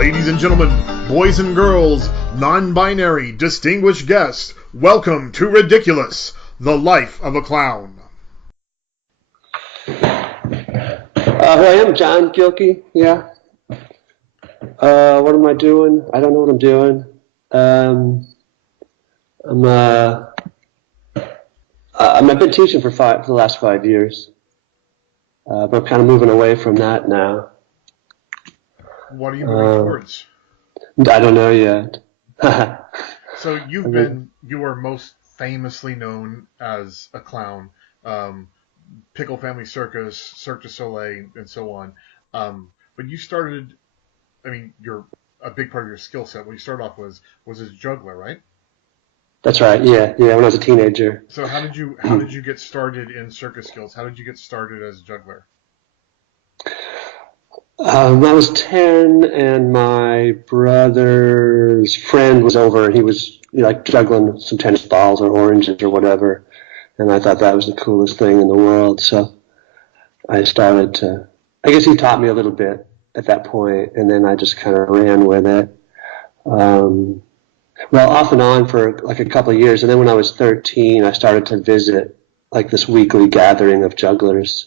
Ladies and gentlemen, boys and girls, non-binary, distinguished guests, welcome to Ridiculous, the Life of a Clown. Who I am, John Gilkey, yeah. What am I doing? I don't know what I'm doing. I've been teaching for the last 5 years, but I'm kind of moving away from that now. What are you moving towards? I don't know yet. So you are most famously known as a clown, Pickle Family Circus, Cirque du Soleil, and so on. But you started, a big part of your skill set, what you started off was as a juggler, right? That's right, yeah, when I was a teenager. So how did you get started in circus skills? How did you get started as a juggler? I was 10, and my brother's friend was over, and he was juggling some tennis balls or oranges or whatever, and I thought that was the coolest thing in the world. So I started to. I guess he taught me a little bit at that point, and then I just kind of ran with it. Well, off and on for like a couple of years, and then when I was 13, I started to visit like this weekly gathering of jugglers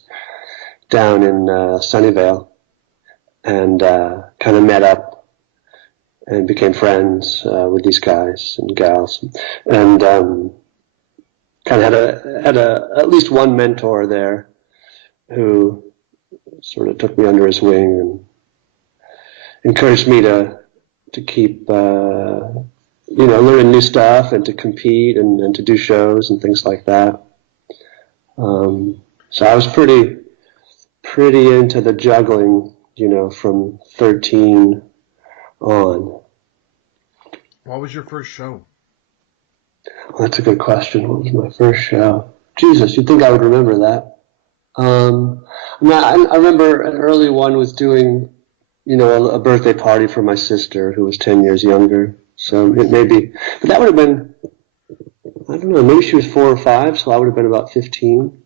down in Sunnyvale. And kind of met up and became friends with these guys and gals, and kind of had at least one mentor there who sort of took me under his wing and encouraged me to keep learning new stuff and to compete and to do shows and things like that. So I was pretty into the juggling, from 13 on. What was your first show? Well, that's a good question. What was my first show? Jesus, you'd think I would remember that. I remember an early one was doing, a birthday party for my sister who was 10 years younger. So it may be, but that would have been, I don't know, maybe she was 4 or 5, so I would have been about 15.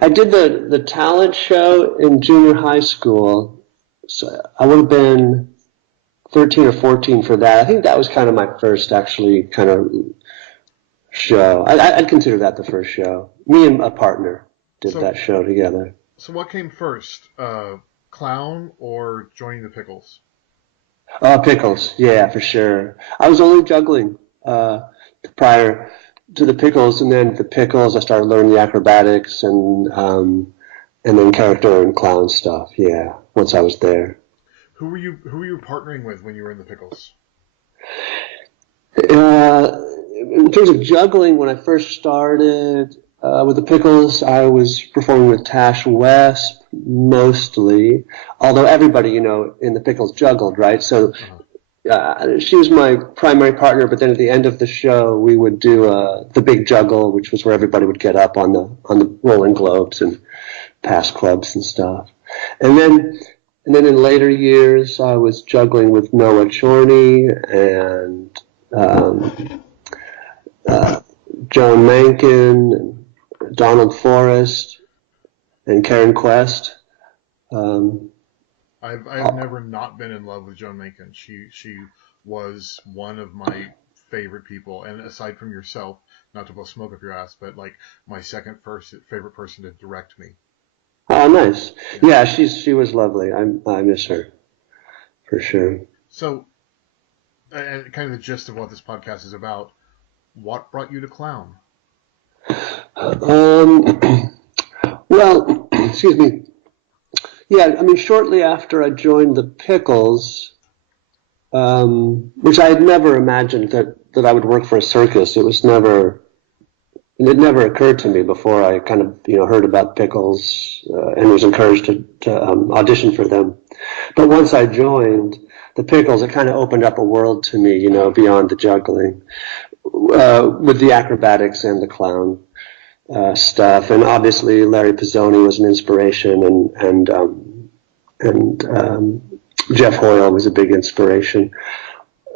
I did the talent show in junior high school, so I would have been 13 or 14 for that. I think that was kind of my first actually kind of show. I'd consider that the first show. Me and a partner did that show together. So what came first, clown or joining the Pickles? Pickles, yeah, for sure. I was only juggling prior to the Pickles, and then the Pickles I started learning the acrobatics and then character and clown stuff. Yeah, once I was there. Who were you partnering with when you were in the Pickles? In terms of juggling, when I first started with the Pickles, I was performing with Tash Wesp mostly. Although everybody, in the Pickles juggled, right? So. She was my primary partner, but then at the end of the show, we would do the big juggle, which was where everybody would get up on the rolling globes and pass clubs and stuff. And then in later years, I was juggling with Noah Chorney and Joan Mankin, and Donald Forrest, and Karen Quest. I've never not been in love with Joan Mankin. She was one of my favorite people, and aside from yourself, not to blow smoke up your ass, but like my second favorite person to direct me. Oh, nice. Yeah, she was lovely. I miss her for sure. So, and kind of the gist of what this podcast is about. What brought you to clown? Well, excuse me. Yeah, shortly after I joined the Pickles, which I had never imagined that I would work for a circus. It never occurred to me before I kind of, heard about Pickles and was encouraged to audition for them. But once I joined the Pickles, it kind of opened up a world to me, beyond the juggling, with the acrobatics and the clown stuff, and obviously Larry Pizzoni was an inspiration, and Jeff Hoyle was a big inspiration.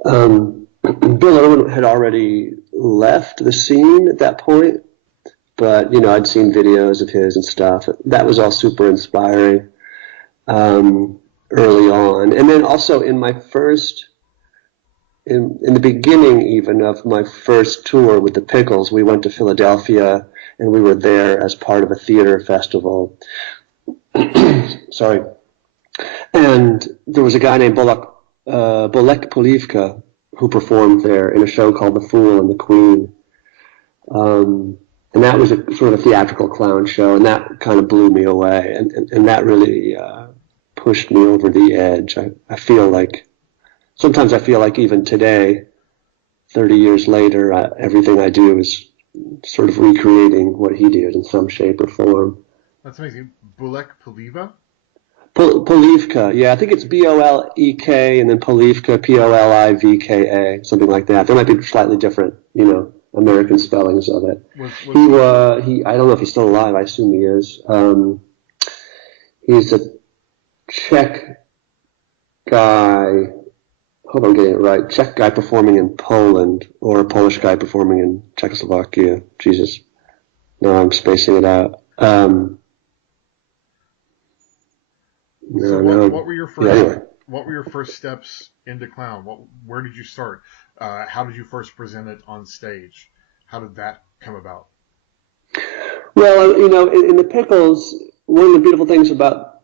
Bill Irwin had already left the scene at that point, but I'd seen videos of his and stuff. That was all super inspiring. early on. And then also in my first, in the beginning even of my first tour with the Pickles, we went to Philadelphia and we were there as part of a theater festival. Sorry. And there was a guy named Bolek Polivka who performed there in a show called The Fool and the Queen. And that was a sort of theatrical clown show, and that kind of blew me away, and that really pushed me over the edge. I feel like, sometimes I feel like even today, 30 years later, everything I do is sort of recreating what he did in some shape or form. That's amazing. Bolek Poliva? Polivka, yeah, I think it's Bolek and then Polivka, Polivka, something like that. There might be slightly different, American spellings of it. I don't know if he's still alive. I assume he is. He's a Czech guy. Hope I'm getting it right. Czech guy performing in Poland, or a Polish guy performing in Czechoslovakia. Jesus, no, I'm spacing it out. What were your first? What were your first steps into clown? Where did you start? How did you first present it on stage? How did that come about? Well, in the Pickles, one of the beautiful things about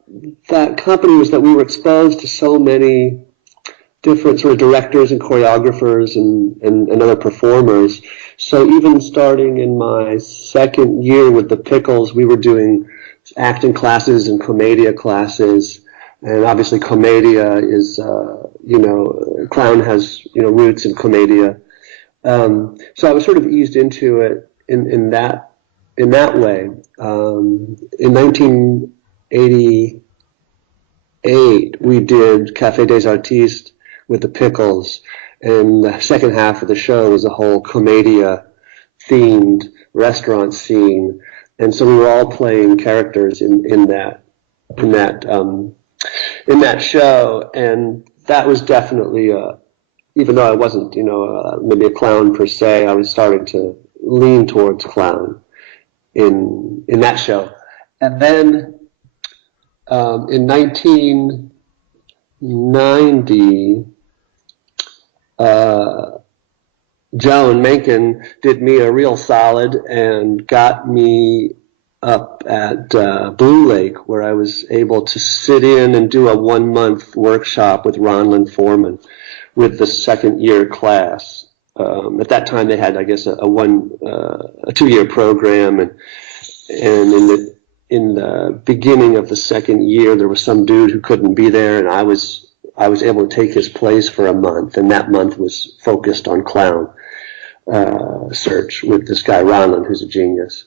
that company was that we were exposed to so many different sort of directors and choreographers and other performers. So even starting in my second year with the Pickles, we were doing acting classes and commedia classes. And obviously commedia is, clown has, roots in commedia. So I was sort of eased into it in that way. In 1988, we did Café des Artistes with the Pickles, and the second half of the show was a whole commedia themed restaurant scene. And so we were all playing characters in that show, and that was definitely even though I wasn't, maybe a clown per se, I was starting to lean towards clown in that show. And then in 1990, Joan Mencken did me a real solid and got me up at Blue Lake, where I was able to sit in and do a 1-month workshop with Ronlyn Foreman with the second year class. At that time, they had, I guess, a 2-year program, and in the beginning of the second year, there was some dude who couldn't be there, and I was able to take his place for a month, and that month was focused on clown search with this guy Ronlyn, who's a genius.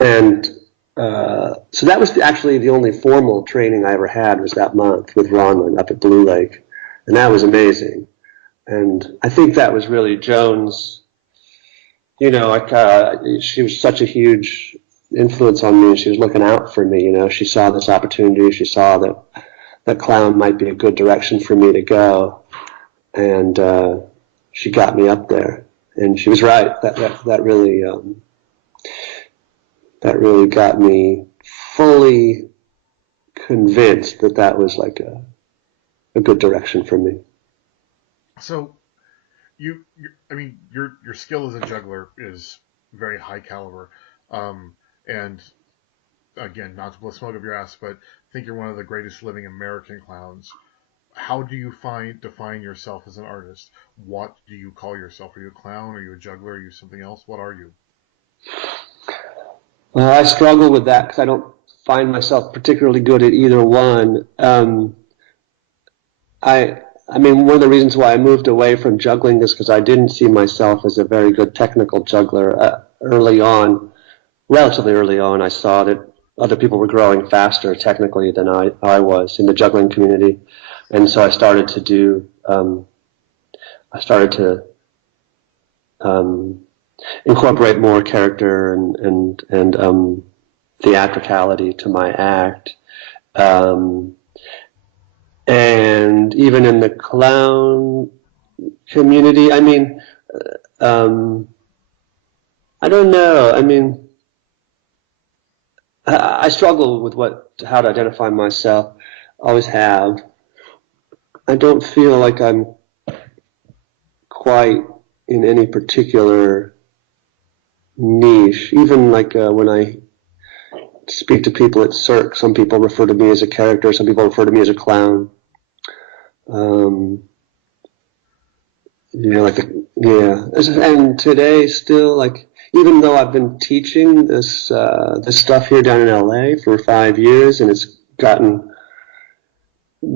And so that was actually the only formal training I ever had, was that month with Ronlyn up at Blue Lake, and that was amazing. And I think that was really Joan's, she was such a huge influence on me, and she was looking out for me. She saw this opportunity, she saw that clown might be a good direction for me to go, and she got me up there, and she was right. That really got me fully convinced that was like a good direction for me. So, your skill as a juggler is very high caliber, and again, not to blow smoke up your ass, but I think you're one of the greatest living American clowns. How do you define yourself as an artist? What do you call yourself? Are you a clown? Are you a juggler? Are you something else? What are you? Well, I struggle with that because I don't find myself particularly good at either one. One of the reasons why I moved away from juggling is because I didn't see myself as a very good technical juggler early on. Relatively early on, I saw that other people were growing faster technically than I was in the juggling community, and so I started to incorporate more character and theatricality to my act. And even in the clown community, I don't know. I struggle with how to identify myself. Always have. I don't feel like I'm quite in any particular niche. Even like when I speak to people at Cirque, some people refer to me as a character, some people refer to me as a clown. And today still, like, even though I've been teaching this stuff here down in LA for 5 years, and it's gotten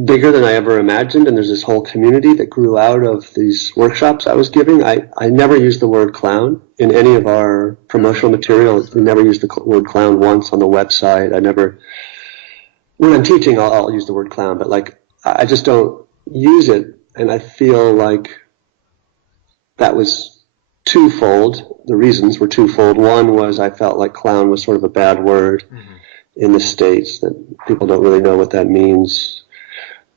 bigger than I ever imagined, and there's this whole community that grew out of these workshops I was giving. I never used the word clown in any of our promotional material. We never used the word clown once on the website. When I'm teaching, I'll use the word clown, but like, I just don't use it, and I feel like that was twofold. The reasons were twofold. One was I felt like clown was sort of a bad word in the States, that people don't really know what that means.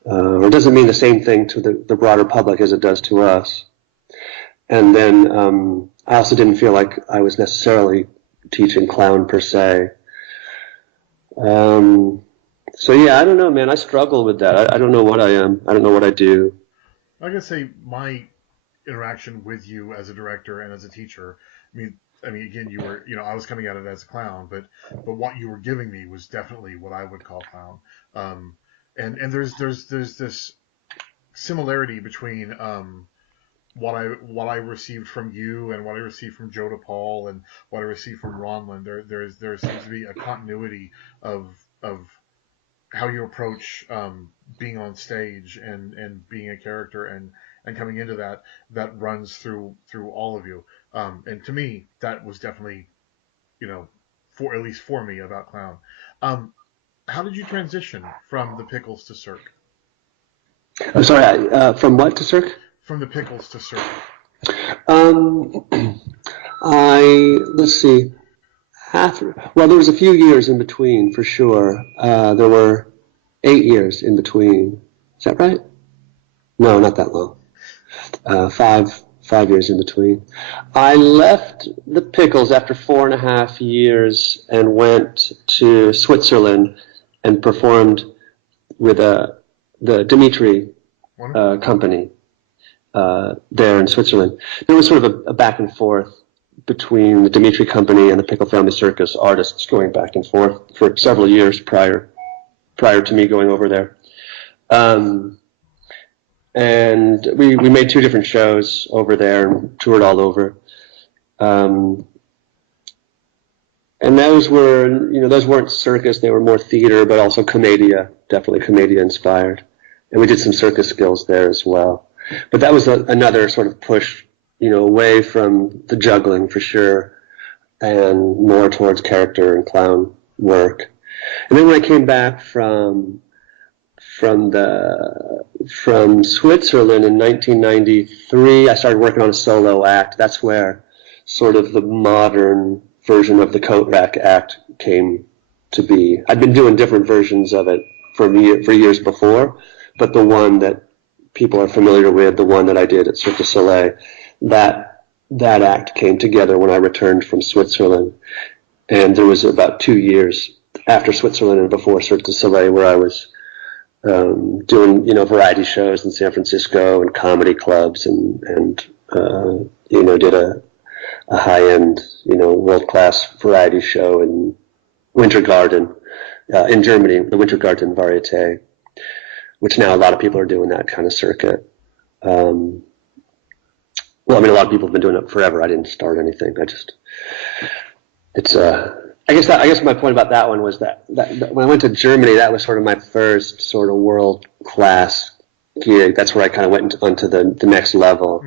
Or it doesn't mean the same thing to the broader public as it does to us. And then I also didn't feel like I was necessarily teaching clown per se. So yeah, I don't know, man. I struggle with that. I don't know what I am. I don't know what I do. I can say my interaction with you as a director and as a teacher. I mean, again, you were, I was coming at it as a clown, but what you were giving me was definitely what I would call clown. And there's this similarity between what I received from you and what I received from Joe DePaul and what I received from Ronlin. There seems to be a continuity of how you approach being on stage and being a character and coming into that runs through all of you. And to me, that was definitely, at least for me, about clown. How did you transition from the Pickles to Cirque? I'm sorry, from what to Cirque? From the Pickles to Cirque. Let's see. Well, there was a few years in between, for sure. There were 8 years in between. Is that right? No, not that long. 5 years in between. I left the Pickles after 4.5 years and went to Switzerland and performed with the Dimitri company there in Switzerland. There was sort of a back and forth between the Dimitri company and the Pickle Family Circus artists, going back and forth for several years prior to me going over there. And we made 2 different shows over there and toured all over. And those weren't circus, they were more theater, but also commedia, definitely commedia inspired. And we did some circus skills there as well. But that was another sort of push, away from the juggling for sure, and more towards character and clown work. And then when I came back from Switzerland in 1993, I started working on a solo act. That's where sort of the modern version of the coat rack act came to be. I'd been doing different versions of it for years before, but the one that people are familiar with, the one that I did at Cirque du Soleil, that act came together when I returned from Switzerland. And there was about 2 years after Switzerland and before Cirque du Soleil where I was doing, variety shows in San Francisco and comedy clubs and did a high-end, world-class variety show in Winter Garden in Germany, the Winter Garden Varieté, which now a lot of people are doing that kind of circuit. A lot of people have been doing it forever. I didn't start anything. I guess my point about that one was that when I went to Germany, that was sort of my first sort of world-class gig. That's where I kind of went onto the next level.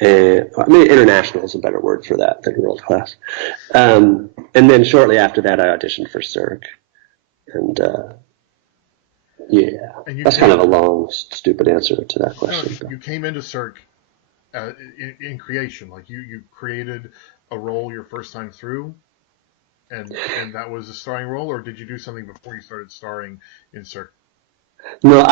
International is a better word for that than world-class. And then shortly after that, I auditioned for Cirque. And that's kind of a long, stupid answer to that question. No, you came into Cirque in creation. Like you created a role your first time through, and that was a starring role, or did you do something before you started starring in Cirque? No,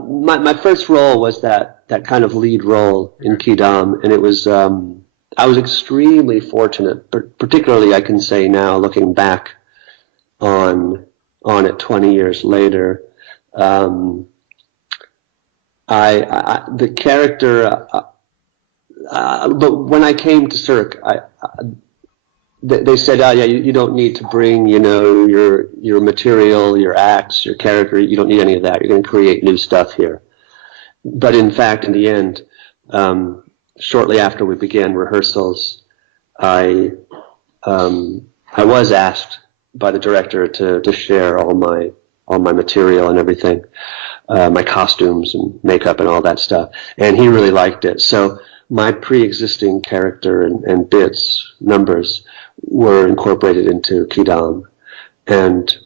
my first role was that kind of lead role in Quidam, and it was I was extremely fortunate, particularly I can say now, looking back on it 20 years later. The character, but when I came to Cirque, they said, "Oh yeah, you don't need to bring, your material, your acts, your character. You don't need any of that. You're going to create new stuff here." But in fact, in the end, shortly after we began rehearsals, I was asked by the director to share all my material and everything, my costumes and makeup and all that stuff, and he really liked it. So my pre-existing character and bits, numbers, were incorporated into Quidam. And,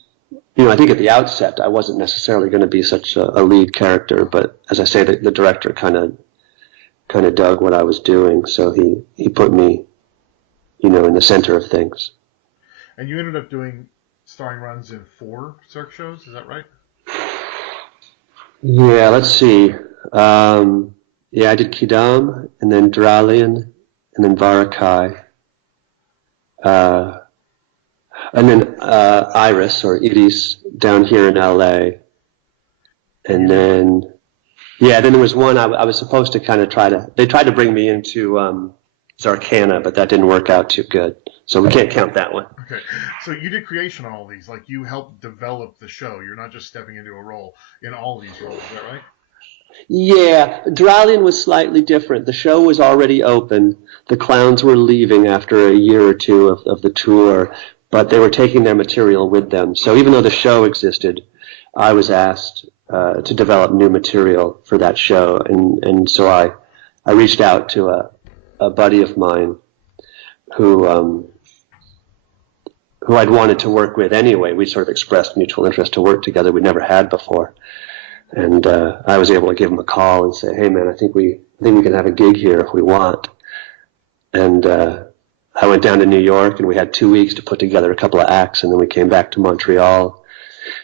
I think at the outset I wasn't necessarily going to be such a lead character, but as I say, the director kind of dug what I was doing, so he put me, in the center of things. And you ended up doing starring runs in 4 Cirque shows, is that right? Yeah, let's see. I did Quidam, and then Dralion, and then Varakai. And then Iris, or Iris, down here in LA. And then, then there was one I was supposed to they tried to bring me into Zarkana, but that didn't work out too good. So we can't count that one. Okay. So you did creation on all these. Like, you helped develop the show. You're not just stepping into a role in all these roles. Is that right? Yeah. Dralion was slightly different. The show was already open. The clowns were leaving after a year or two of the tour, but they were taking their material with them. So even though the show existed, I was asked to develop new material for that show. And so I reached out to a buddy of mine who I'd wanted to work with anyway. We sort of expressed mutual interest to work together. We'd never had before. And I was able to give him a call and say, "Hey man, I think we can have a gig here if we want." And I went down to New York, and we had 2 weeks to put together a couple of acts, and then we came back to Montreal,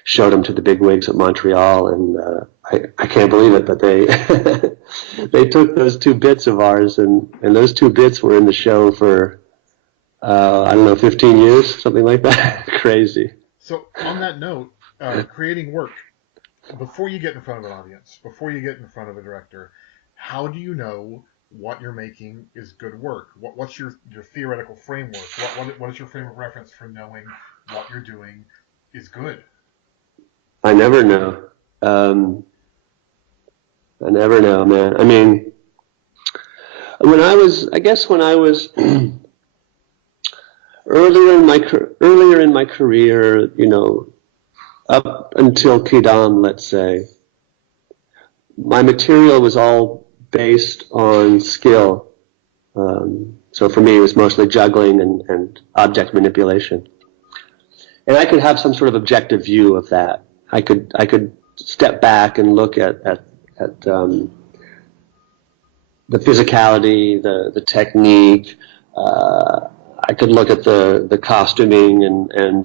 showed them to the bigwigs at Montreal, and I can't believe it, but they they took those 2 bits of ours, and those 2 bits were in the show for 15 years, something like that. Crazy. So on that note, creating work, before you get in front of an audience, before you get in front of a director, how do you know what you're making is good work? What's your theoretical framework? What is your frame of reference for knowing what you're doing is good? I never know. I never know, man. I mean, when I was earlier in my career, up until Quidam, let's say, my material was all based on skill. So for me, it was mostly juggling and object manipulation. And I could have some sort of objective view of that. I could step back and look at the physicality, the technique. I could look at the costuming and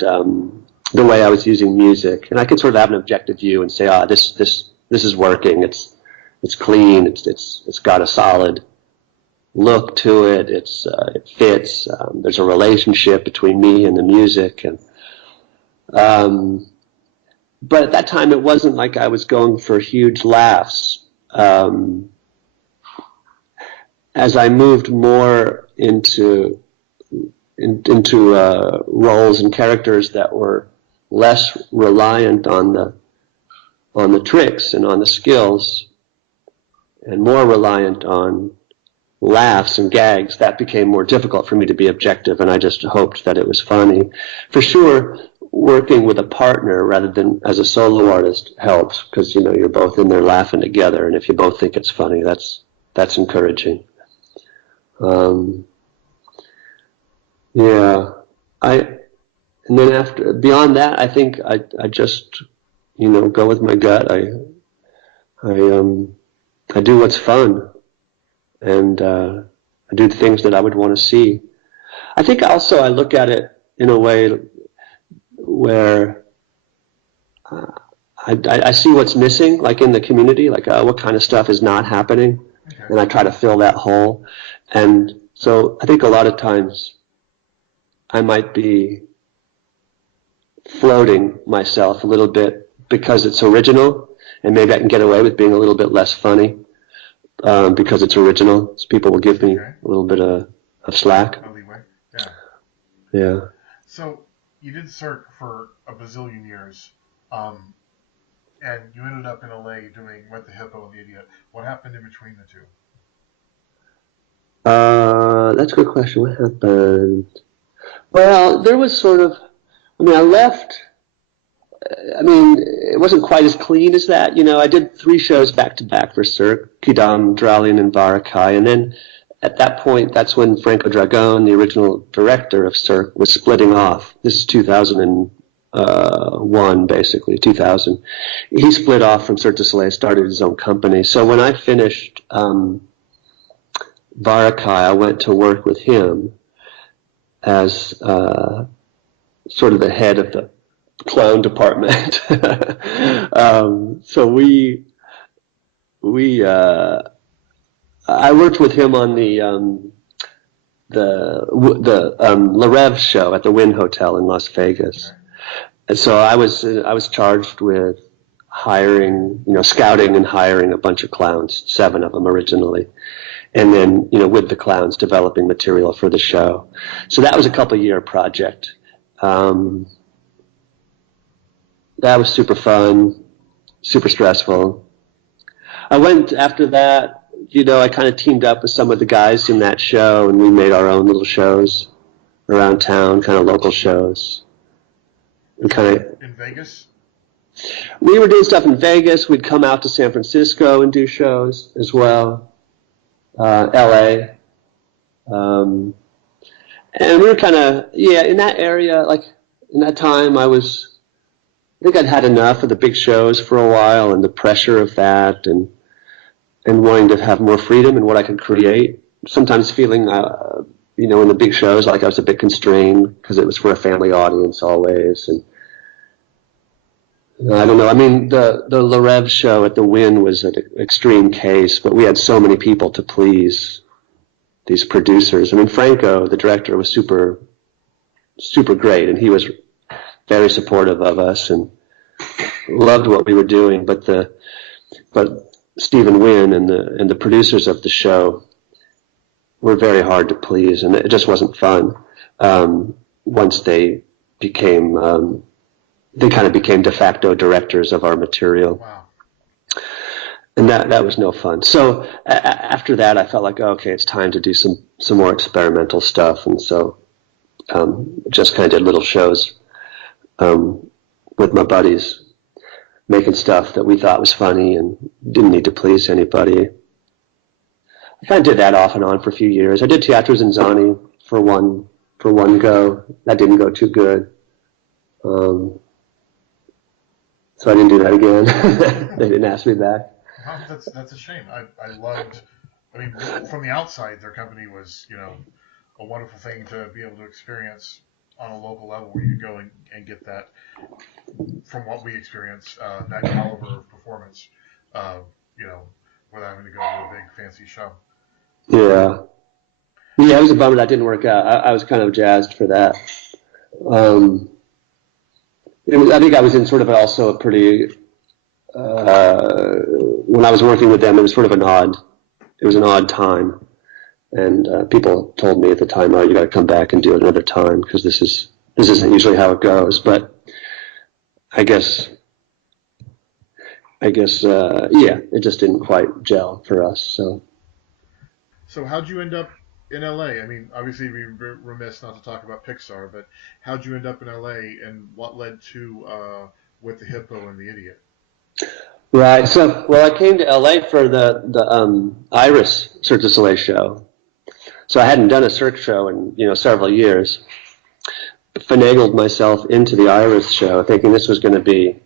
the way I was using music, and I could sort of have an objective view and say, this is working. It's clean. It's got a solid look to it. It fits. There's a relationship between me and the music, and but at that time it wasn't like I was going for huge laughs. As I moved more into roles and characters that were less reliant on the tricks and on the skills, and more reliant on laughs and gags, that became more difficult for me to be objective, and I just hoped that it was funny. For sure, working with a partner rather than as a solo artist helps, because you're both in there laughing together, and if you both think it's funny, that's encouraging. And then beyond that, I think I just go with my gut. I do what's fun, and I do the things that I would want to see. I think also I look at it in a way where I see what's missing, like in the community, like what kind of stuff is not happening, okay, and I try to fill that hole. And so I think a lot of times I might be floating myself a little bit because it's original, and maybe I can get away with being a little bit less funny because it's original. So people will give me a little bit of slack. Yeah. Yeah. So you did Cirque for a bazillion years, and you ended up in LA doing What the Hippo and the Idiot. What happened in between the two? That's a good question. What happened? Well, there was sort of, I left, it wasn't quite as clean as that. I did 3 shows back to back for Cirque, Quidam, Dralian, and Barakai. And then at that point, that's when Franco Dragone, the original director of Cirque, was splitting off. This is 2001, basically, 2000. He split off from Cirque du Soleil, started his own company. So when I finished Barakai, I went to work with him as sort of the head of the clown department. So I worked with him on the La Rev show at the Wynn Hotel in Las Vegas. And so I was charged with hiring, scouting and hiring a bunch of clowns, 7 of them originally. And then, with the clowns, developing material for the show. So that was a couple-year project. That was super fun, super stressful. I went after that, I kind of teamed up with some of the guys in that show, and we made our own little shows around town, kind of local shows. In Vegas? We were doing stuff in Vegas. We'd come out to San Francisco and do shows as well. LA. And we were kind of, in that area, like in that time I think I'd had enough of the big shows for a while and the pressure of that and wanting to have more freedom in what I could create. Sometimes feeling, in the big shows like I was a bit constrained because it was for a family audience always. And I don't know. The La Rev show at the Wynn was an extreme case, but we had so many people to please, these producers. Franco, the director, was super, super great, and he was very supportive of us and loved what we were doing. But Stephen Wynn and the producers of the show were very hard to please, and it just wasn't fun. Once they became they kind of became de facto directors of our material. Wow. And that was no fun. So after that, I felt like, okay, it's time to do some more experimental stuff. And so just kind of did little shows with my buddies, making stuff that we thought was funny and didn't need to please anybody. I kind of did that off and on for a few years. I did Teatro Zanzani for one go. That didn't go too good. So I didn't do that again. They didn't ask me back. That's a shame. I loved, from the outside, their company was, a wonderful thing to be able to experience on a local level where you could go and get that, from what we experienced, that caliber of performance, without having to go to a big fancy show. Yeah. Yeah, it was a bummer that didn't work out. I was kind of jazzed for that. I think I was in sort of also a pretty, when I was working with them, it was sort of an odd time. And people told me at the time, oh, you got to come back and do it another time because this isn't usually how it goes. But I guess, it just didn't quite gel for us. So how'd you end up in LA? Obviously we're remiss not to talk about Pixar, but how'd you end up in LA and what led to With the Hippo and the Idiot? Right. So, I came to LA for the Iris Cirque du Soleil show. So I hadn't done a Cirque show in, several years. Finagled myself into the Iris show thinking this was going to be,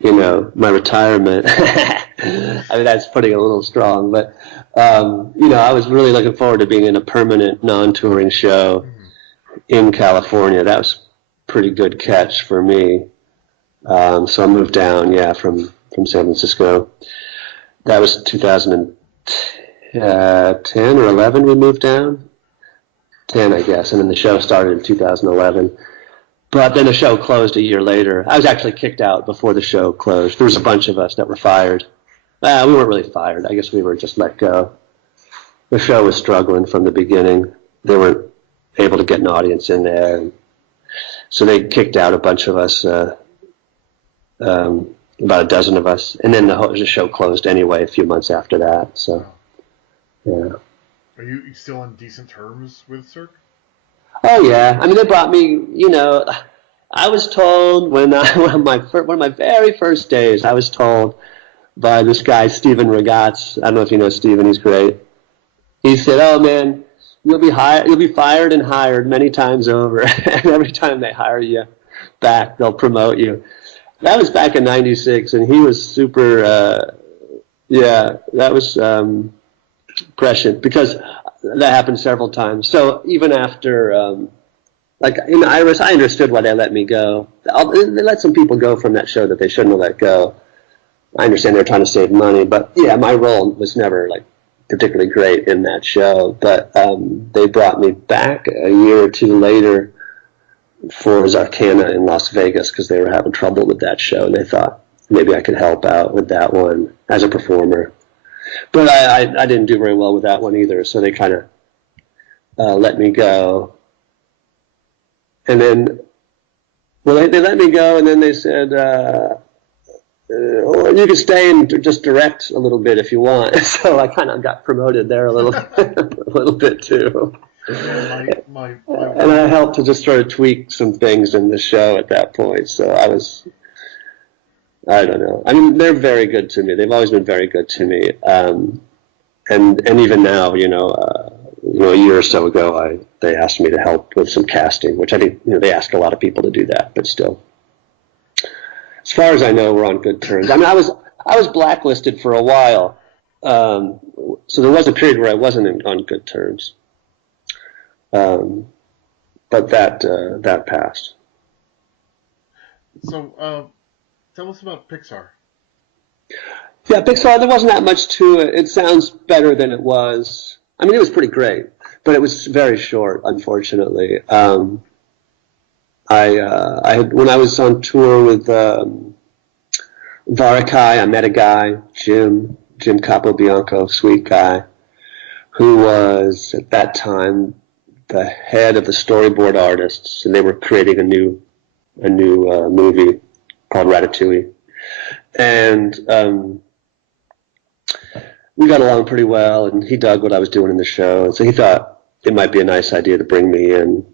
my retirement. That's putting it a little strong, but, I was really looking forward to being in a permanent non-touring show in California. That was a pretty good catch for me. So I moved down, from San Francisco. That was 2010 or 11 we moved down. 10, I guess, and then the show started in 2011. But then the show closed a year later. I was actually kicked out before the show closed. There was a bunch of us that were fired. We weren't really fired. I guess we were just let go. The show was struggling from the beginning. They weren't able to get an audience in there. So they kicked out a bunch of us, about a dozen of us. And then the show closed anyway a few months after that. So, yeah. Are you still on decent terms with Cirque? Oh, yeah. I mean, they brought me, I was told one of my very first days, I was told by this guy, Stephen Regatz. I don't know if you know Stephen, he's great. He said, "Oh man, you'll be fired and hired many times over, and every time they hire you back, they'll promote you." That was back in '96, and he was super. That was prescient because that happened several times. So even after, like in Iris, I understood why they let me go. They let some people go from that show that they shouldn't have let go. I understand they're trying to save money, but yeah, my role was never like particularly great in that show. But they brought me back a year or two later for Zarkana in Las Vegas because they were having trouble with that show, and they thought maybe I could help out with that one as a performer. But I didn't do very well with that one either, so they kind of let me go. And then, well, they let me go, and then they said, you can stay and just direct a little bit if you want. So I kind of got promoted there a little, a little bit too. And I helped to just sort of tweak some things in the show at that point. So I don't know. I mean, they're very good to me. They've always been very good to me. And even now, a year or so ago, they asked me to help with some casting, which I think, they ask a lot of people to do that, but still. As far as I know, we're on good terms. I mean, I was blacklisted for a while, so there was a period where I wasn't on good terms. But that passed. So, tell us about Pixar. Yeah, Pixar, there wasn't that much to it. It sounds better than it was. I mean, it was pretty great, but it was very short, unfortunately. When I was on tour with Varakai, I met a guy, Jim Capobianco, sweet guy, who was at that time the head of the storyboard artists, and they were creating a new movie called Ratatouille, and we got along pretty well, and he dug what I was doing in the show, and so he thought it might be a nice idea to bring me in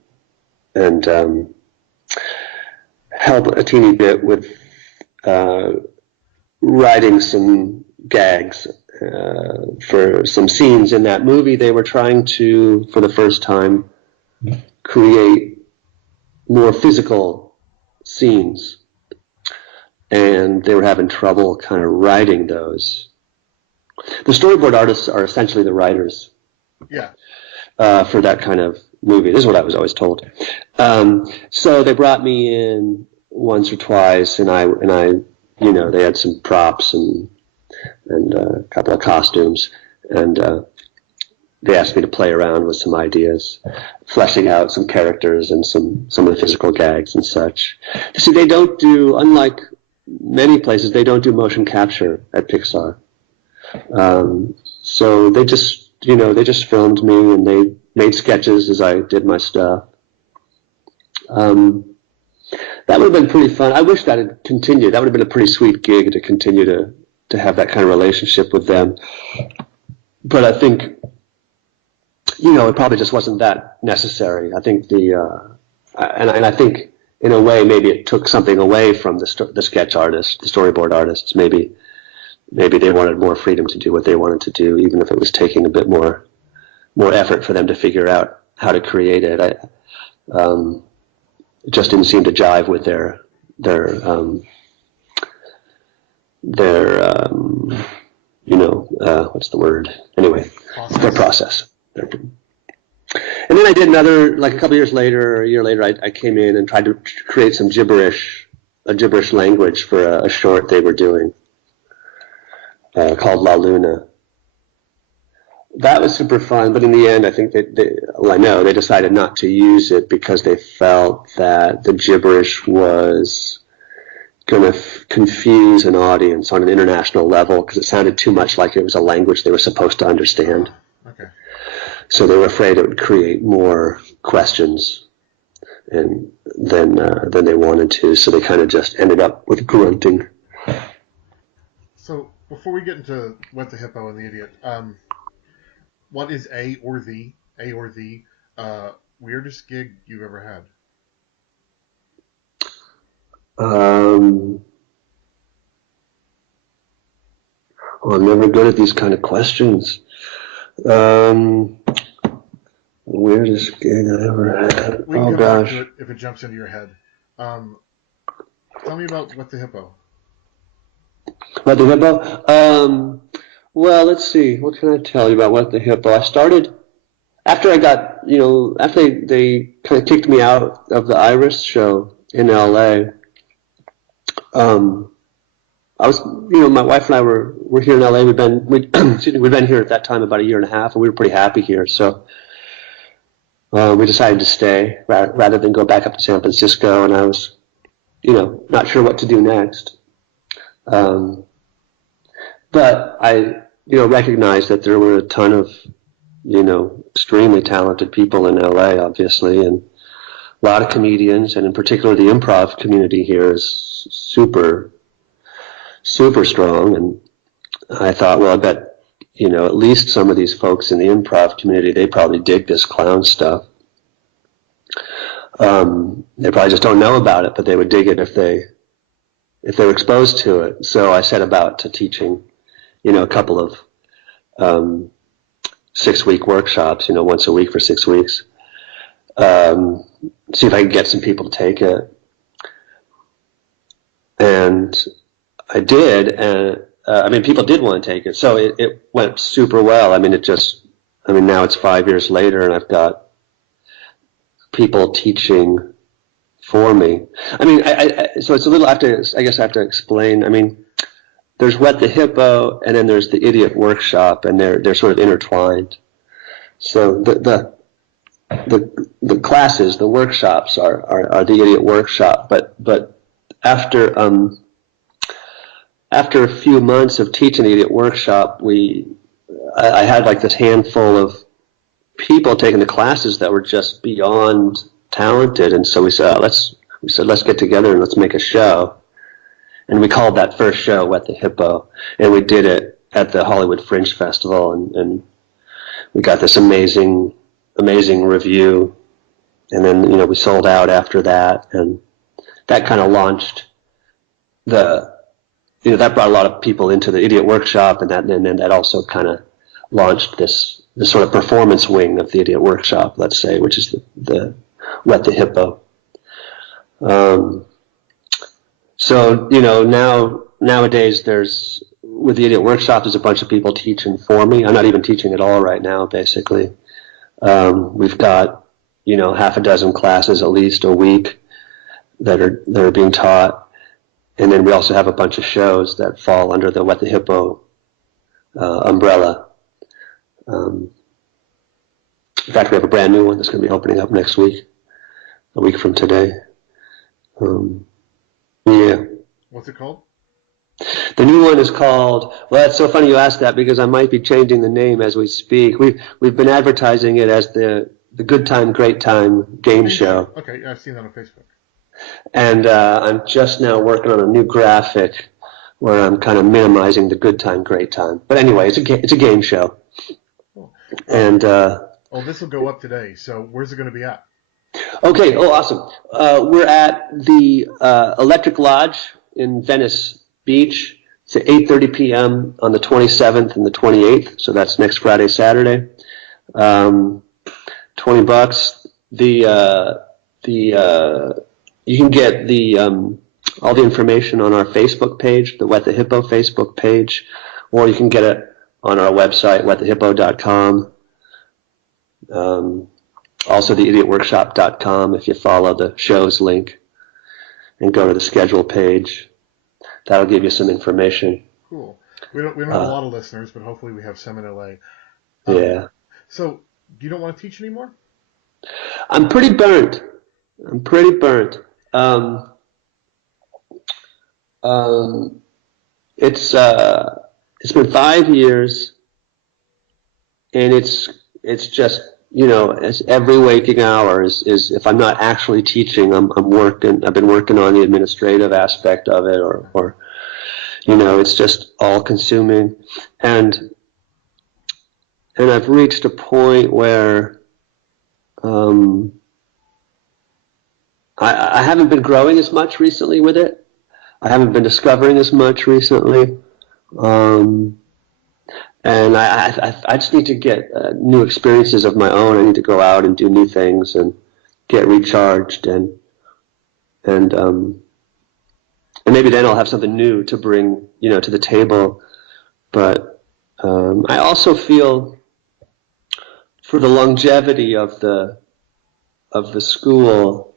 and help a teeny bit with writing some gags for some scenes in that movie. They were trying to, for the first time, create more physical scenes, and they were having trouble kind of writing those. The storyboard artists are essentially the writers. Yeah. For that kind of movie. This is what I was always told. So they brought me in once or twice, and I, they had some props and a couple of costumes, and they asked me to play around with some ideas, fleshing out some characters and some of the physical gags and such. See, they don't do, unlike many places, they don't do motion capture at Pixar. So they just filmed me, and they made sketches as I did my stuff. That would have been pretty fun. I wish that had continued. That would have been a pretty sweet gig to continue to have that kind of relationship with them. But I think, it probably just wasn't that necessary. I think and I think in a way maybe it took something away from the sketch artists, the storyboard artists. Maybe they wanted more freedom to do what they wanted to do, even if it was taking a bit more effort for them to figure out how to create it. It just didn't seem to jive with their what's the word? Anyway, their process. And then I did another, like a couple years later, or a year later, I came in and tried to create some a gibberish language for a short they were doing called La Luna. that was super fun. But in the end, I think they decided not to use it because they felt that the gibberish was going to confuse an audience on an international level because it sounded too much like it was a language they were supposed to understand. Okay. So they were afraid it would create more questions and than they wanted to. So they kind of just ended up with grunting. So before we get into What the Hippo and the Idiot, what is a or the weirdest gig you've ever had? Well, I'm never good at these kind of questions. Weirdest gig I ever had. We can Oh come gosh. back to it if it jumps into your head. Tell me about What the Hippo. What the Hippo? Well, let's see. What can I tell you about What the Hippo? I started after I got, after they kind of kicked me out of the Iris show in LA. I was, my wife and I were here in LA. We'd been here at that time about a year and a half, and we were pretty happy here. So we decided to stay rather than go back up to San Francisco. And I was, not sure what to do next. But I, recognized that there were a ton of, extremely talented people in LA, obviously, and a lot of comedians, and in particular the improv community here is super strong. And I thought, well, I bet, at least some of these folks in the improv community, they probably dig this clown stuff. They probably just don't know about it, but they would dig it if they were exposed to it. So I set about to teaching, a couple of 6-week workshops, once a week for 6 weeks. See if I could get some people to take it. And I did, and people did want to take it, so it went super well. Now it's 5 years later, and I've got people teaching for me. So it's a little, I guess I have to explain. There's What the Hippo, and then there's the Idiot Workshop, and they're sort of intertwined. So the classes, the workshops are the Idiot Workshop, but after a few months of teaching the Idiot Workshop, I had like this handful of people taking the classes that were just beyond talented, and so we said let's get together and let's make a show. And we called that first show What the Hippo, and we did it at the Hollywood Fringe Festival, and we got this amazing review, and then we sold out after that, and that kind of launched that brought a lot of people into the Idiot Workshop, and then that also kind of launched this sort of performance wing of the Idiot Workshop, let's say, which is the What the Hippo. So nowadays with the Idiot Workshop, there's a bunch of people teaching for me. I'm not even teaching at all right now, basically. We've got half a dozen classes at least a week that are being taught. And then we also have a bunch of shows that fall under the What the Hippo umbrella. In fact, we have a brand new one that's going to be opening up next week, a week from today. Yeah. What's it called? The new one is called, well, it's so funny you ask that because I might be changing the name as we speak. We've been advertising it as the Good Time, Great Time game show. Okay, I've seen that on Facebook. And I'm just now working on a new graphic where I'm kind of minimizing the good time, great time. But anyway, it's a game show. Cool. And this will go up today. So where's it going to be at? Okay. Oh, awesome. We're at the Electric Lodge in Venice Beach. It's at 8:30 p.m. on the 27th and the 28th. So that's next Friday, Saturday. $20. You can get all the information on our Facebook page, the What the Hippo Facebook page, or you can get it on our website, whatthehippo.com. Also, theidiotworkshop.com if you follow the show's link and go to the schedule page. That'll give you some information. Cool. We don't have a lot of listeners, but hopefully we have some in LA. Um, Yeah. so you don't want to teach anymore? I'm pretty burnt. I'm pretty burnt. Um, um, it's it's been 5 years, and it's just it's every waking hour is if I'm not actually teaching, I'm working. I've been working on the administrative aspect of it, or it's just all consuming, and I've reached a point where um, I haven't been growing as much recently with it. I haven't been discovering as much recently. Um, and I just need to get new experiences of my own. I need to go out and do new things and get recharged, and um, and maybe then I'll have something new to bring to the table. But I also feel for the longevity of the school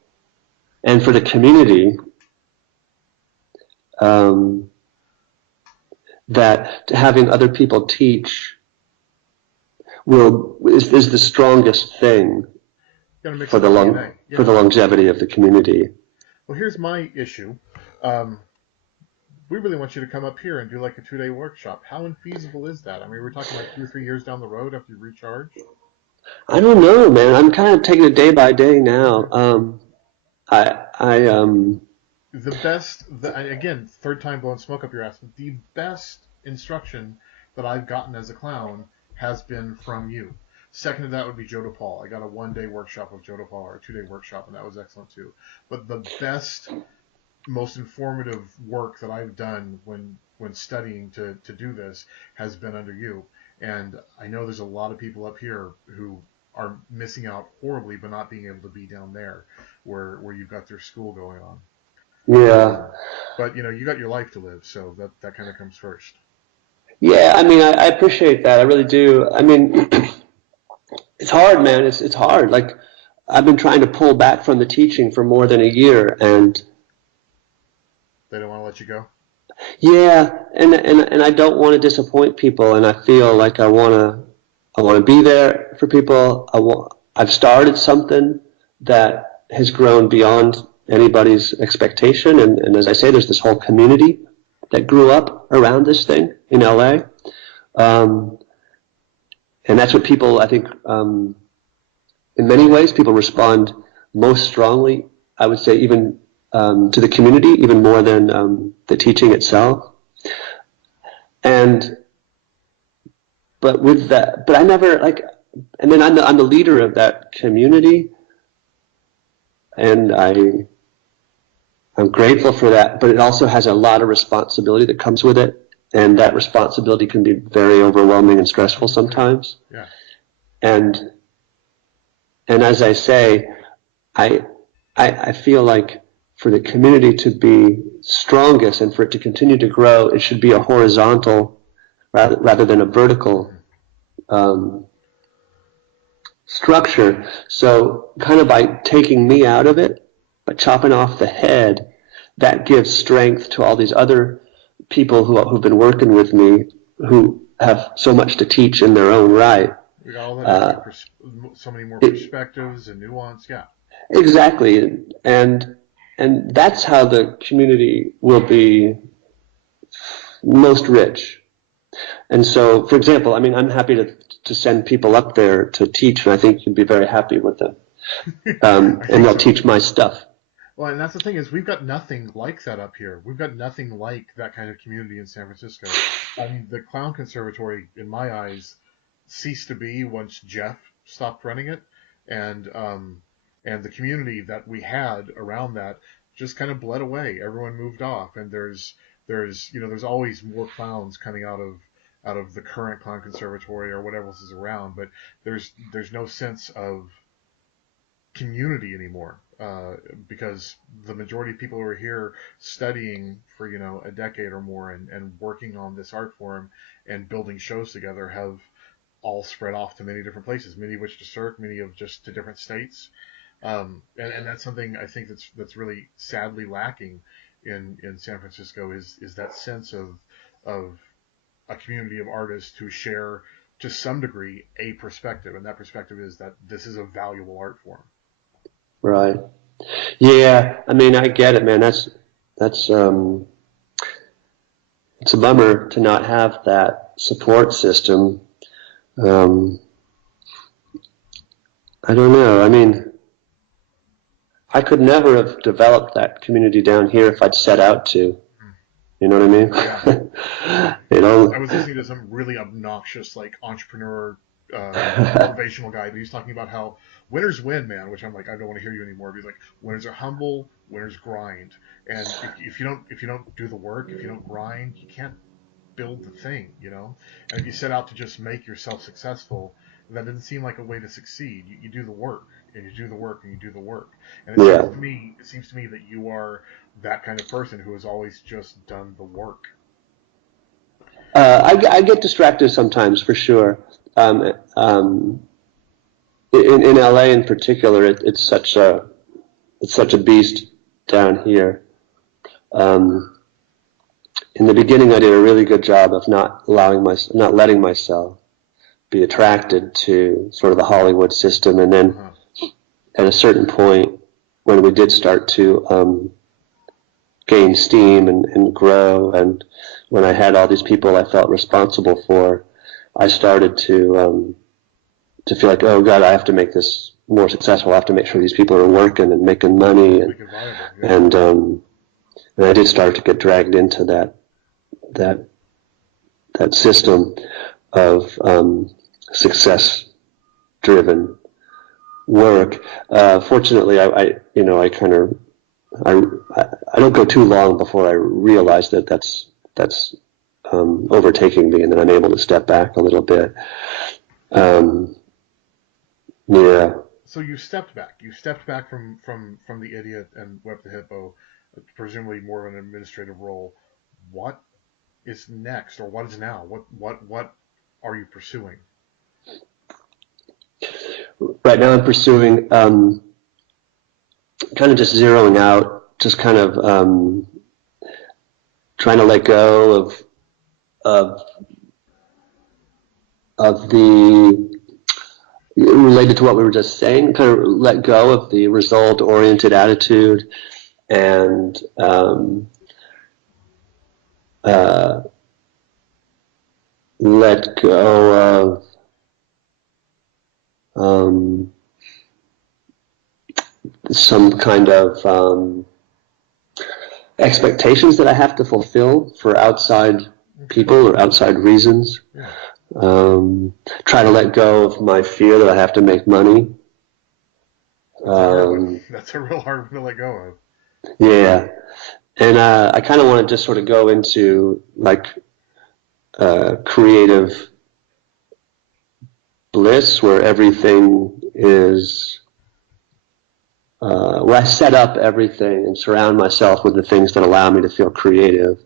and for the community, um, that having other people teach is the strongest thing Got to mix for in the the DNA. for Yeah. the longevity of the community. Well, here's my issue. Um, we really want you to come up here and do like a 2 day workshop. How infeasible is that? I mean, we're talking like 2 or 3 years down the road after you recharge. I don't know, man. I'm kind of taking it day by day now. Okay. I The best, again, third time blowing smoke up your ass. The best instruction that I've gotten as a clown has been from you. Second to that would be Joe DePaul. I got a 1 day workshop of Joe DePaul, or a 2 day workshop, and that was excellent too. But the best, most informative work that I've done when studying to do this has been under you. And I know there's a lot of people up here who are missing out horribly by not being able to be down there where you've got their school going on. yeah. Um, but you got your life to live, so that kind of comes first. Yeah, I mean, I appreciate that. I really do. I mean, it's hard, man. It's hard. Like, I've been trying to pull back from the teaching for more than a year, and They don't want to let you go. yeah, and I don't want to disappoint people, and I feel like I want to be there for people. I've started something that has grown beyond anybody's expectation, and as I say, there's this whole community that grew up around this thing in LA. Um, and that's what people, I think, in many ways, people respond most strongly, I would say, even to the community, even more than the teaching itself. And but with that, but I never like, and then I'm the leader of that community, and I'm grateful for that. But it also has a lot of responsibility that comes with it, and that responsibility can be very overwhelming and stressful sometimes. Yeah. And as I say, I I feel like for the community to be strongest and for it to continue to grow, it should be a horizontal rather than a vertical um, structure. So kind of by taking me out of it, by chopping off the head, that gives strength to all these other people who've been working with me who have so much to teach in their own right. We got all that Uh, extra, so many more it, perspectives and nuance. Yeah. exactly, and that's how the community will be most rich. And so, for example, I mean, I'm happy to send people up there to teach, and I think you'd be very happy with them. I And think they'll so. teach my stuff. Well, and that's the thing is we've got nothing like that up here. We've got nothing like that kind of community in San Francisco. I mean, the Clown Conservatory, in my eyes, ceased to be once Jeff stopped running it, and and the community that we had around that just kind of bled away. Everyone moved off, and there's always more clowns coming out of the current Clown Conservatory or whatever else is around, but there's no sense of community anymore because the majority of people who are here studying for a decade or more and working on this art form and building shows together have all spread off to many different places, many of which to Cirque, many of just to different states. And that's something I think that's really sadly lacking in San Francisco is that sense of a community of artists who share to some degree, a perspective, and that perspective is that this is a valuable art form. Right. Yeah. I mean, I get it, man. That's it's a bummer to not have that support system. Um, I don't know. I mean, I could never have developed that community down here if I'd set out to. You know what I mean? Yeah. You know? I was listening to some really obnoxious, like, entrepreneur motivational guy, but he's talking about how winners win, man. Which I'm like, I don't want to hear you anymore. He's like, winners are humble, winners grind, and if you don't do the work, if you don't grind, you can't build the thing, you know. And if you set out to just make yourself successful, that doesn't seem like a way to succeed. You do the work, and you do the work, and you do the work. And Yeah. it seems to me that you are that kind of person who has always just done the work. I get distracted sometimes, for sure. In LA in particular, it's such a beast down here. In the beginning, I did a really good job of not letting myself be attracted to sort of the Hollywood system, and then at a certain point, when we did start to gain steam and grow, and when I had all these people I felt responsible for, I started to feel like, oh God, I have to make this more successful. I have to make sure these people are working and making money, and I did start to get dragged into that system of success-driven work. Fortunately, I don't go too long before I realize that that's overtaking me, and then I'm able to step back a little bit. Yeah. So you stepped back. You stepped back from the idiot and Web the Hippo, presumably more of an administrative role. What is next, or what is now? What are you pursuing? Right now, I'm pursuing kind of just zeroing out, just kind of trying to let go of the, related to what we were just saying, kind of let go of the result-oriented attitude, and let go of some kind of expectations that I have to fulfill for outside people or outside reasons. Try to let go of my fear that I have to make money. That's a real hard one to let go of. Yeah. And I kind of want to just sort of go into like creative bliss, where everything is, where I set up everything and surround myself with the things that allow me to feel creative,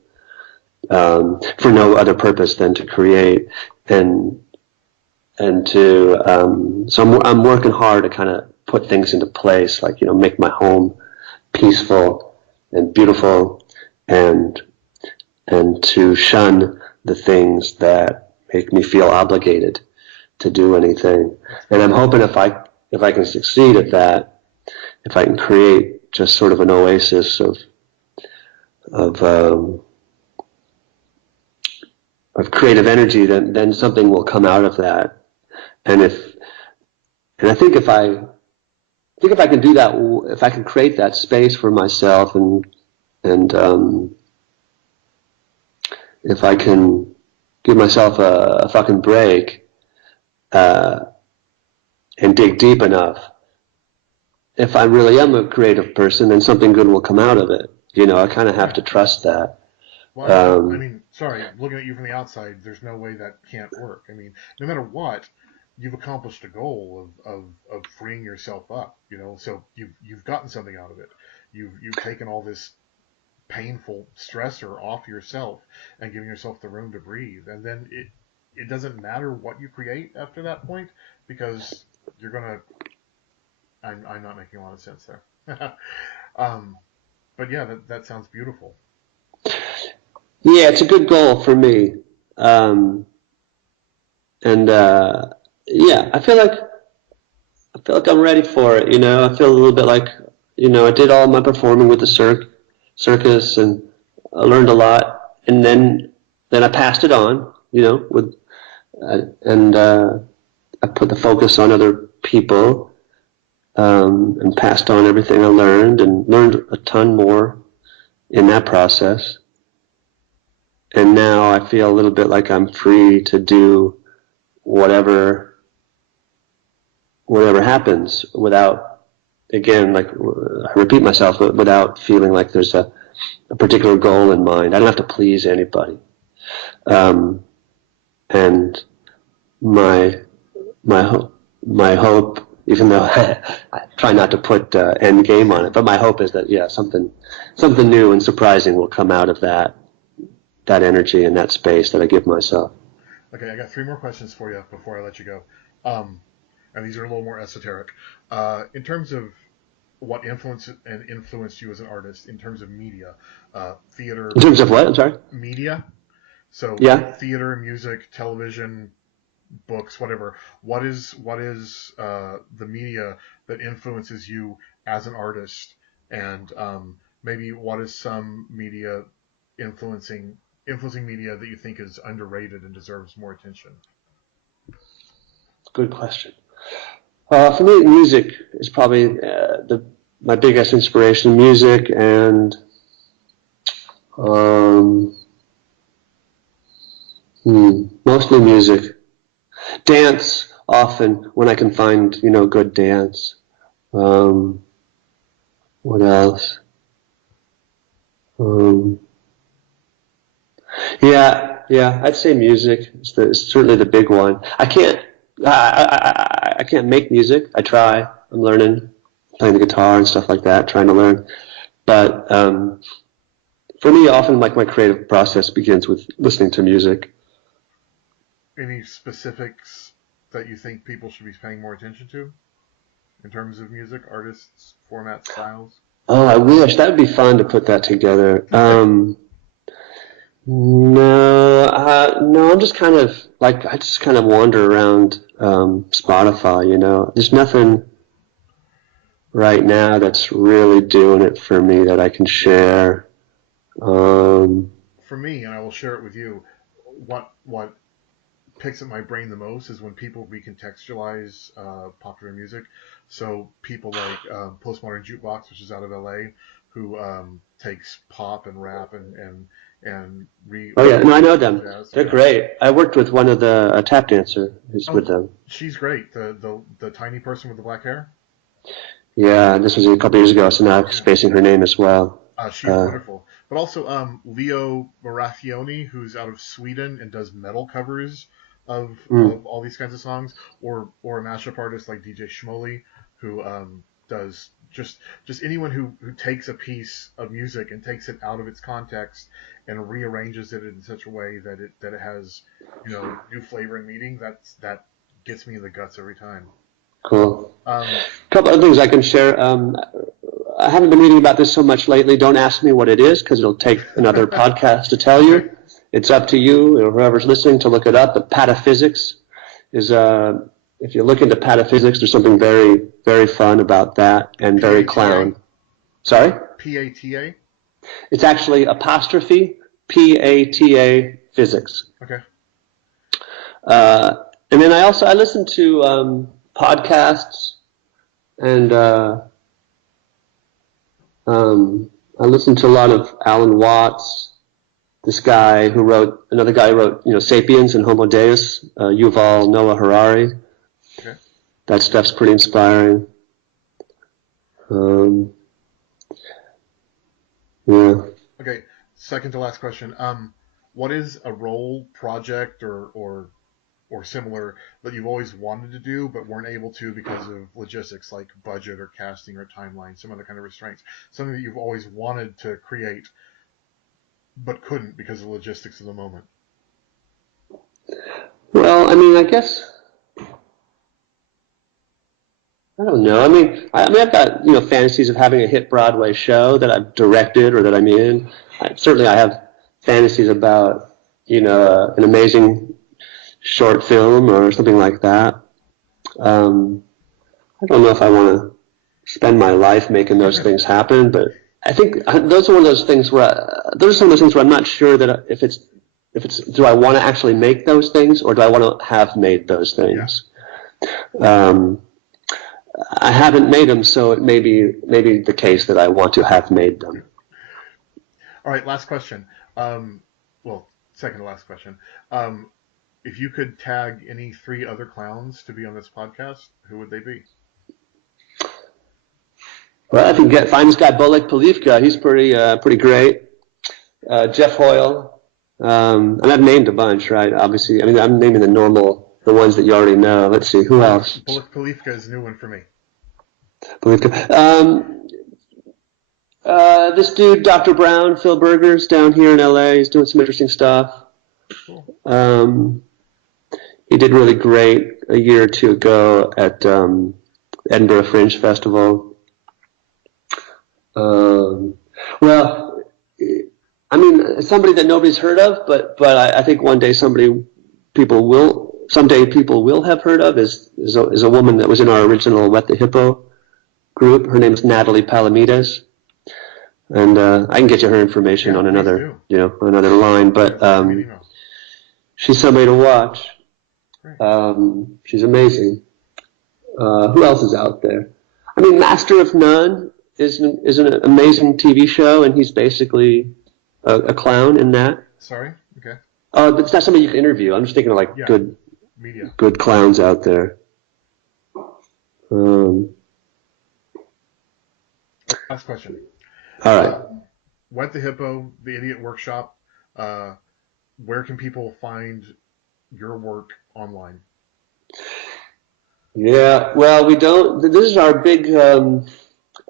for no other purpose than to create, and to so I'm working hard to kind of put things into place, like, you know, make my home peaceful and beautiful, and to shun the things that make me feel obligated to do anything. And I'm hoping if I can succeed at that, if I can create just sort of an oasis of creative energy, then something will come out of that. And I think if I can do that, if I can create that space for myself, and if I can give myself a fucking break, and dig deep enough, if I really am a creative person, then something good will come out of it. You know, I kind of have to trust that. Well, I mean, sorry, looking at you from the outside, there's no way that can't work. I mean, no matter what, you've accomplished a goal of freeing yourself up. You know, so you've gotten something out of it. You've taken all this painful stressor off yourself and giving yourself the room to breathe. And then it doesn't matter what you create after that point, because you're gonna. I'm not making a lot of sense there. But yeah, that sounds beautiful. Yeah, it's a good goal for me. And and yeah, I feel like I'm ready for it. I feel a little bit like I did all my performing with the circus, and I learned a lot, and then I passed it on. With and I put the focus on other people, and passed on everything I learned, and learned a ton more in that process. And now I feel a little bit like I'm free to do whatever happens without, again, like I repeat myself, but without feeling like there's a particular goal in mind. I don't have to please anybody. And my hope, even though I try not to put end game on it, but my hope is that something new and surprising will come out of that energy and that space that I give myself. Okay, I got 3 more questions for you before I let you go. And these are a little more esoteric. In terms of what influenced you as an artist, in terms of media, theater. In terms of what? I'm sorry? Media. So theater, music, television, books, whatever. What is the media that influences you as an artist, and maybe what is some media influencing media that you think is underrated and deserves more attention? Good question. For me, music is probably my biggest inspiration. Music and mostly music. Dance often when I can find good dance. What else? Yeah, I'd say music is certainly the big one. I can't make music. I try. I'm learning, playing the guitar and stuff like that, trying to learn. But for me, often like my creative process begins with listening to music. Any specifics that you think people should be paying more attention to in terms of music, artists, formats, styles? Oh, I wish. That would be fun to put that together. No, I'm just kind of like, I just kind of wander around Spotify, There's nothing right now that's really doing it for me that I can share. For me, and I will share it with you, what picks at my brain the most is when people recontextualize popular music. So people like Postmodern Jukebox, which is out of LA, who takes pop and rap and oh yeah, no, I know them. Jazz. They're great. I worked with one of the tap dancer who's with them. She's great. The tiny person with the black hair. Yeah, this was a couple years ago, so now I'm spacing her name as well. She's wonderful. But also Leo Baratheoni, who's out of Sweden and does metal covers of all these kinds of songs, or a mashup artist like DJ Shmuley, who does just anyone who takes a piece of music and takes it out of its context and rearranges it in such a way that it has new flavor and meaning. That gets me in the guts every time. Cool. A couple other things I can share. I haven't been reading about this so much lately. Don't ask me what it is, because it'll take another podcast to tell you. It's up to you or whoever's listening to look it up. But pataphysics is, if you look into pataphysics, there's something very, very fun about that, and very clown. Sorry? PATA? It's actually apostrophe PATA physics. Okay. And then I listen to podcasts, and I listen to a lot of Alan Watts. This guy who wrote, another guy who wrote, Sapiens and Homo Deus, Yuval Noah Harari. Okay. That stuff's pretty inspiring. Yeah. Okay. Second to last question. What is a role, project, or similar that you've always wanted to do but weren't able to because of logistics, like budget or casting or timeline, some other kind of restraints? Something that you've always wanted to create but couldn't because of logistics of the moment. Well, I mean, I guess, I don't know. I mean, I've got fantasies of having a hit Broadway show that I've directed or that I'm in. Certainly, I have fantasies about an amazing short film or something like that. I don't know if I want to spend my life making those things happen, but I think those are one of those things where those are some of those things where I'm not sure that if it's do I want to actually make those things or do I want to have made those things? Yeah. I haven't made them, so it may be the case that I want to have made them. All right, last question. Well, second to last question. If you could tag any 3 other clowns to be on this podcast, who would they be? Well, I can find this guy Bolek Polivka. He's pretty great. Jeff Hoyle. And I've named a bunch, right? Obviously, I mean, I'm naming the ones that you already know. Let's see, who else? Bolek Polivka is a new one for me. Polivka. This dude, Dr. Brown, Phil Berger's down here in LA. He's doing some interesting stuff. Cool. He did really great a year or two ago at Edinburgh Fringe Festival. Well, I mean, somebody that nobody's heard of, but I think one day people will have heard of is a woman that was in our original Wet the Hippo group. Her name is Natalie Palomides, and I can get you her information on another line. But she's somebody to watch. She's amazing. Who else is out there? I mean, Master of None is an amazing TV show, and he's basically a clown in that. Sorry? Okay. But it's not somebody you can interview. I'm just thinking of good media, good clowns out there. Last question. All right. Wet the Hippo, the Idiot Workshop. Where can people find your work online? Yeah, well, we don't. This is our big,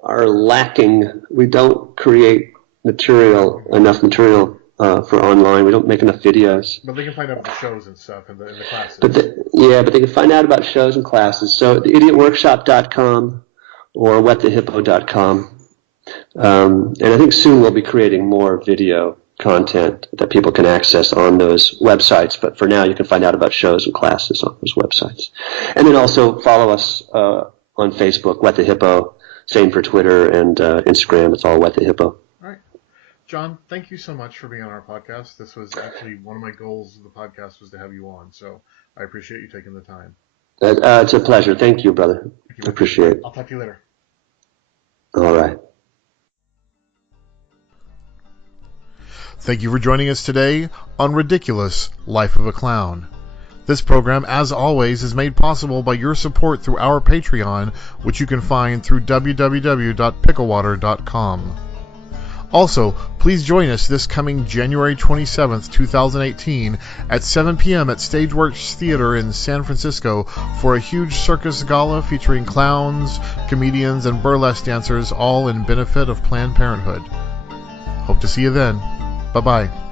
our lacking. We don't create enough material for online. We don't make enough videos. But they can find out about the shows and stuff in the classes. But they can find out about shows and classes. So theidiotworkshop.com or wetthehippo.com. And I think soon we'll be creating more video content that people can access on those websites. But for now, you can find out about shows and classes on those websites. And then also follow us on Facebook, Wet the Hippo. Same for Twitter and Instagram. It's all Wet the Hippo. All right. John, thank you so much for being on our podcast. This was actually one of my goals of the podcast was to have you on. So I appreciate you taking the time. It's a pleasure. Thank you, brother. I appreciate it. I'll talk to you later. All right. Thank you for joining us today on Ridiculous Life of a Clown. This program, as always, is made possible by your support through our Patreon, which you can find through www.picklewater.com. Also, please join us this coming January 27th, 2018 at 7 p.m. at Stageworks Theater in San Francisco for a huge circus gala featuring clowns, comedians, and burlesque dancers, all in benefit of Planned Parenthood. Hope to see you then. Bye-bye.